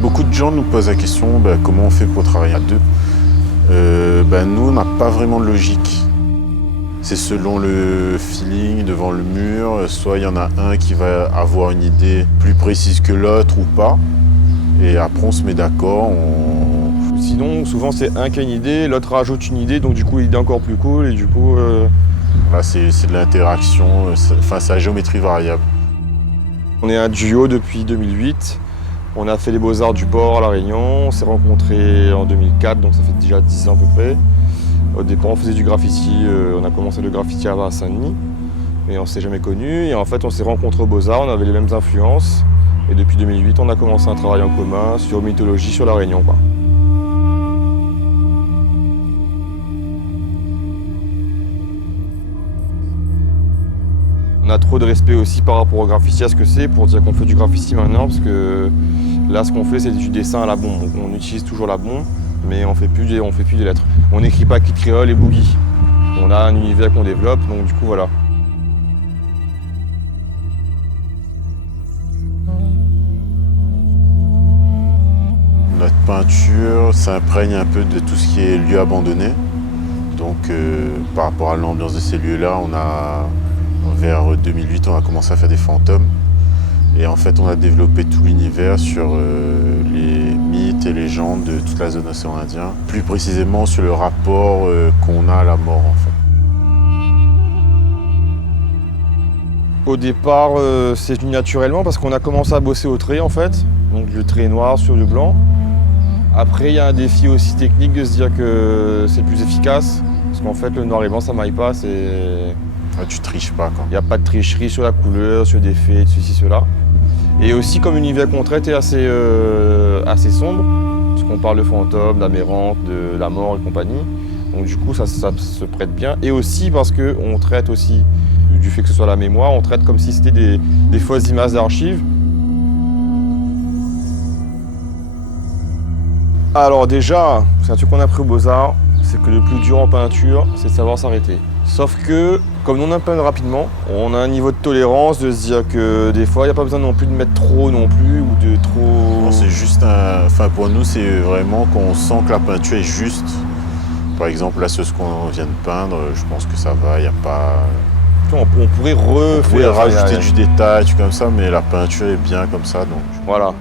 Beaucoup de gens nous posent la question comment on fait pour travailler à deux. Nous, on n'a pas vraiment de logique. C'est selon le feeling devant le mur. Soit il y en a un qui va avoir une idée plus précise que l'autre ou pas. Et après, on se met d'accord. Sinon, souvent, c'est un qui a une idée, l'autre rajoute une idée, donc du coup, l'idée est encore plus cool. Et du coup, Là, c'est de l'interaction. C'est la géométrie variable. on est un duo depuis 2008. On a fait les Beaux-Arts du Port à La Réunion. On s'est rencontrés en 2004, donc ça fait déjà 10 ans à peu près. Au départ, on faisait du graffiti. On a commencé le graffiti à Saint-Denis. Et on ne s'est jamais connus. Et en fait, on s'est rencontrés aux Beaux-Arts, on avait les mêmes influences. Et depuis 2008, on a commencé un travail en commun sur mythologie sur La Réunion, quoi. On a trop de respect aussi par rapport au graffiti, à ce que c'est, pour dire qu'on fait du graffiti maintenant, parce que là, ce qu'on fait, c'est du dessin à la bombe. Donc, on utilise toujours la bombe, mais on fait plus des lettres. On n'écrit pas Kid Creole et Boogie. On a un univers qu'on développe, donc du coup, voilà. Notre peinture s'imprègne un peu de tout ce qui est lieu abandonné. Donc, par rapport à l'ambiance de ces lieux-là, vers 2008, on a commencé à faire des fantômes. Et en fait, on a développé tout l'univers sur les mythes et légendes de toute la zone océan Indien. Plus précisément sur le rapport qu'on a à la mort, en fait. Au départ, c'est venu naturellement parce qu'on a commencé à bosser au trait, en fait. Donc le trait noir sur le blanc. Après, il y a un défi aussi technique de se dire que c'est plus efficace. Parce qu'en fait, le noir et blanc, ça maille pas. Tu triches pas, quoi. Il n'y a pas de tricherie sur la couleur, sur des faits, ceci, cela. Et aussi, comme l'univers qu'on traite est assez sombre, parce qu'on parle de fantômes, d'Amérante, de la mort et compagnie. Donc du coup, ça se prête bien. Et aussi parce qu'on traite aussi, du fait que ce soit la mémoire, on traite comme si c'était des fausses images d'archives. Alors déjà, c'est un truc qu'on a appris aux Beaux-Arts, c'est que le plus dur en peinture, c'est de savoir s'arrêter. Sauf que, comme on peint rapidement, on a un niveau de tolérance de se dire que des fois, il n'y a pas besoin non plus de mettre trop non plus, ou de trop... Non, c'est juste pour nous, c'est vraiment qu'on sent que la peinture est juste. Par exemple, là, ce qu'on vient de peindre, je pense que ça va, il n'y a pas... On pourrait On pourrait rajouter du détail, comme ça, mais la peinture est bien comme ça, donc... Voilà.